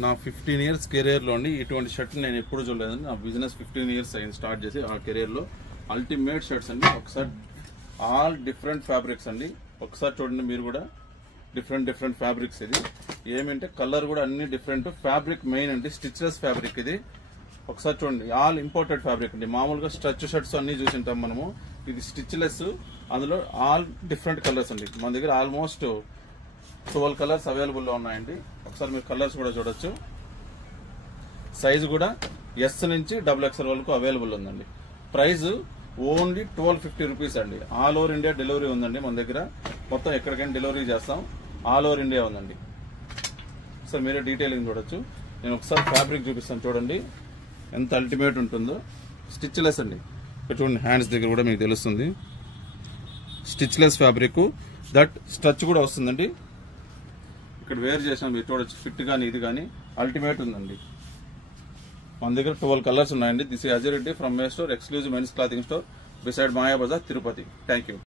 నా 15 ఇయర్స్ కెరీర్లో అండి ఇటువంటి షర్ట్ నేను ఎప్పుడు చూడలేదండి. నా బిజినెస్ 15 ఇయర్స్ అయింది స్టార్ట్ చేసి. ఆ కెరీర్లో అల్టిమేట్ షర్ట్స్ అండి. ఒకసారి ఆల్ డిఫరెంట్ ఫ్యాబ్రిక్స్ అండి. ఒకసారి చూడండి మీరు కూడా, డిఫరెంట్ ఫ్యాబ్రిక్స్. ఇది ఏమంటే కలర్ కూడా అన్ని డిఫరెంట్. ఫ్యాబ్రిక్ మెయిన్ అండి, స్టిచ్లెస్ ఫ్యాబ్రిక్ ఇది. ఒకసారి చూడండి, ఆల్ ఇంపోర్టెడ్ ఫ్యాబ్రిక్ అండి. మామూలుగా స్ట్రెచ్ షర్ట్స్ అన్ని చూసింటాం మనము, ఇది స్టిచ్లెస్. అందులో ఆల్ డిఫరెంట్ కలర్స్ అండి. మన దగ్గర ఆల్మోస్ట్ 12 కలర్స్ అవైలబుల్ లో ఉన్నాయండి. ఒకసారి మీరు కలర్స్ కూడా చూడొచ్చు. సైజు కూడా ఎస్ నుంచి XXL వరకు అవైలబుల్ ఉందండి. ప్రైస్ ఓన్లీ 1250 రూపీస్ అండి. ఆల్ ఓవర్ ఇండియా డెలివరీ ఉందండి మన దగ్గర. మొత్తం ఎక్కడికైనా డెలివరీ చేస్తాం. ఆల్ ఓవర్ ఇండియా ఉందండి. సార్ మీరే డీటెయిలింగ్ చూడొచ్చు. నేను ఒకసారి ఫ్యాబ్రిక్ చూపిస్తాను చూడండి ఎంత అల్టిమేట్ ఉంటుందో. స్టిచ్లెస్ అండి. చూడండి హ్యాండ్స్ దగ్గర కూడా మీకు తెలుస్తుంది. స్టిచ్లెస్ ఫ్యాబ్రిక్, దట్ స్ట్రెచ్ కూడా వస్తుందండి. ఇక్కడ వేర్ చేసిన మీరు చూడొచ్చు, ఫిట్ కానీ ఇది కానీ అల్టిమేట్ ఉందండి. మన దగ్గర 12 కలర్స్ ఉన్నాయండి. This is Ajay Reddy from May store, exclusive men's clothing store, beside Maya Bazaar, Tirupati. Thank you.